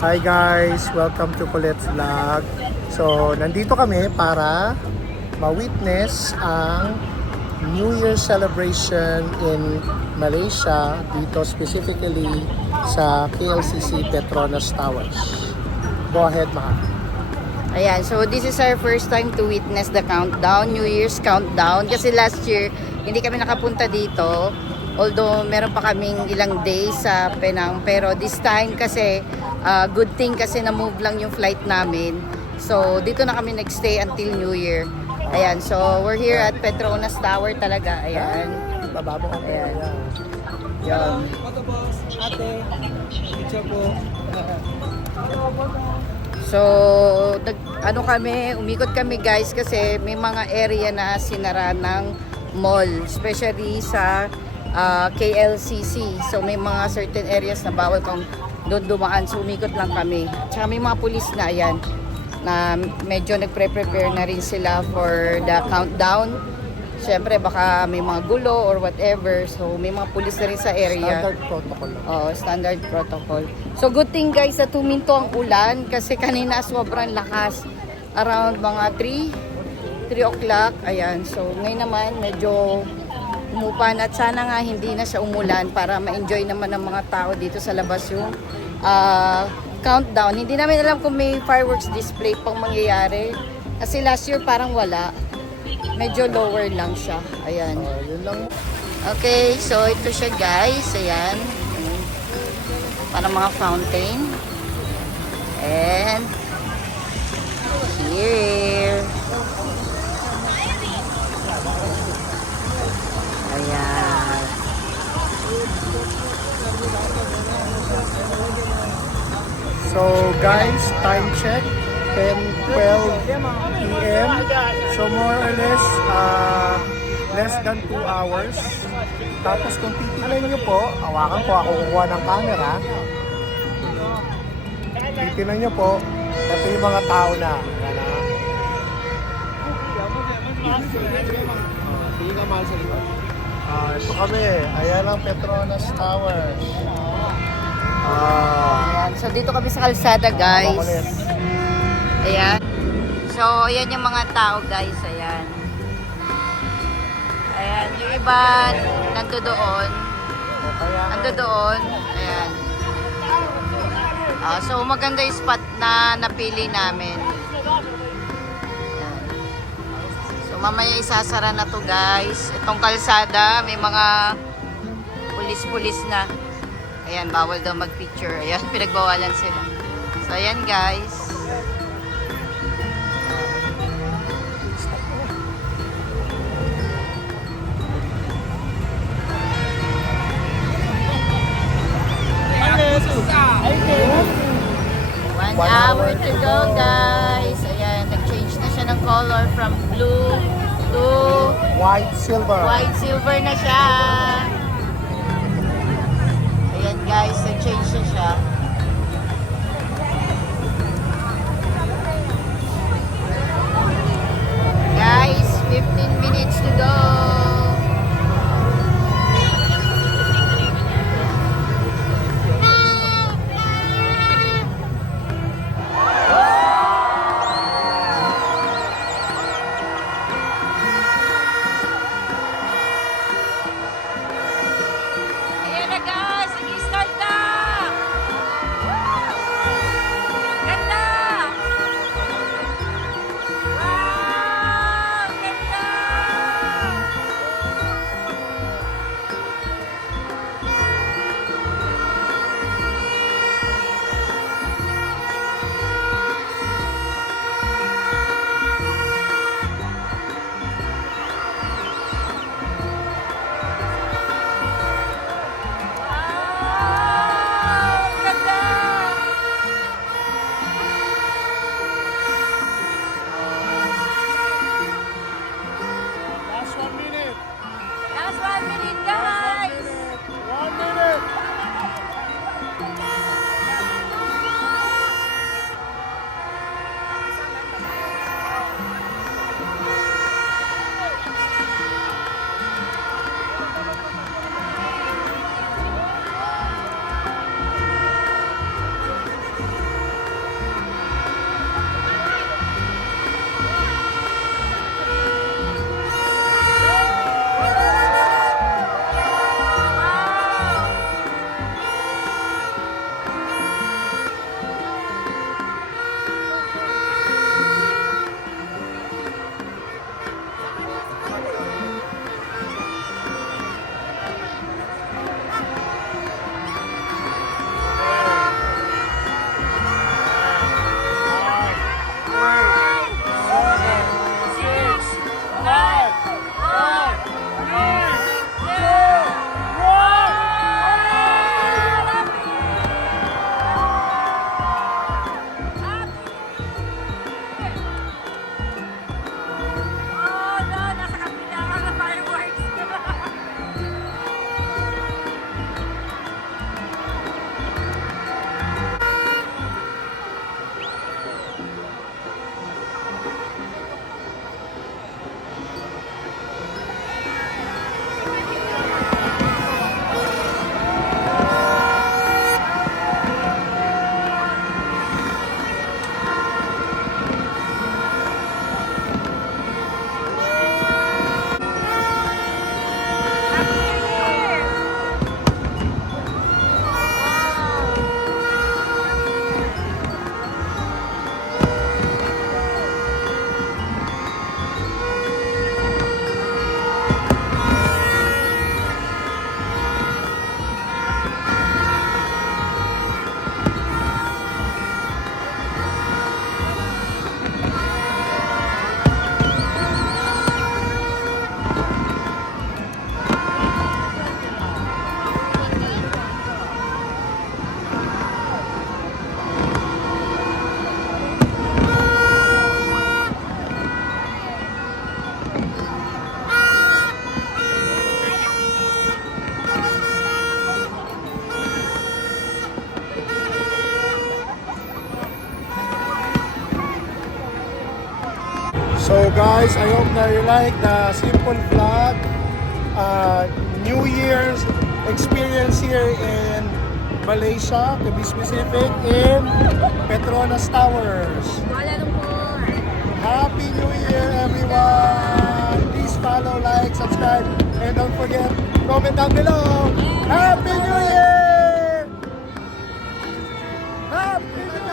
Hi guys! Welcome to Colette's Vlog. So, nandito kami para ma-witness ang New Year celebration in Malaysia, dito specifically sa KLCC Petronas Towers. Go ahead, Maka. Ayan, so this is our first time to witness the countdown, New Year's countdown. Kasi last year, hindi kami nakapunta dito. Although, meron pa kaming ilang days sa Penang. Pero this time kasi, good thing kasi na-move lang yung flight namin. So, dito na kami nag-stay until New Year. Ayan, so we're here at Petronas Tower talaga. Ayan. Bababo ka. Ayan. Yan. Ate, picture po. So, umikot kami guys kasi may mga area na sinara ng mall, especially sa KLCC. So, may mga certain areas na bawal kang doon dumaan. So, umikot lang kami. Tsaka may mga pulis na yan na medyo nagpre-prepare na rin sila for the countdown. Siyempre, baka may mga gulo or whatever. So, may mga pulis na rin sa area. Standard protocol. Oo, standard protocol. So, good thing guys na tuminto ang ulan kasi kanina sobrang lakas. Around mga 3 o'clock. Ayan. So, ngayon naman medyo umupan at sana nga hindi na siya umulan para ma-enjoy naman ng mga tao dito sa labas yung countdown. Hindi namin alam kung may fireworks display pang mangyayari. Kasi last year parang wala. Medyo lower lang siya. Ayan. Yun lang. Okay, so ito siya guys. Ayan. Para mga fountain. And here. Ayan. So guys, time check, 10:12 p.m. So more or less, less than 2 hours. Tapos kung titignan nyo po, hawakan ko ako kukuha ng camera. Titignan nyo po, ito yung mga tao na. Ito kami, ayan ang Petronas Towers. Ayan. So dito kami sa kalsada guys. Ayan. So ayan yung mga tao guys. Ayan. Ayan. Yung iba nando doon. Ayan. So maganda yung spot na napili namin. Ayan. So mamaya isasara na to guys. Itong kalsada may mga pulis-pulis na. Ayan, bawal daw mag-picture. Ayan, pinagbawalan sila. So, ayan guys. One hour to go guys. Ayan, nag-change na siya ng color from blue to White silver. white silver na siya. Ayan guys, nag-change na siya. Guys, 15 minutes to go. Ayan na guys, nag-start na. Ganda. Wow, ganda. Wow, ganda. Last 1 minute. Last 1 minute guys. 1 minute. guys, I hope that you like the simple vlog. New Year's experience here in Malaysia, to be specific, in Petronas Towers. Happy New Year, everyone! Please follow, like, subscribe, and don't forget, comment down below. Happy New Year! Happy New Year!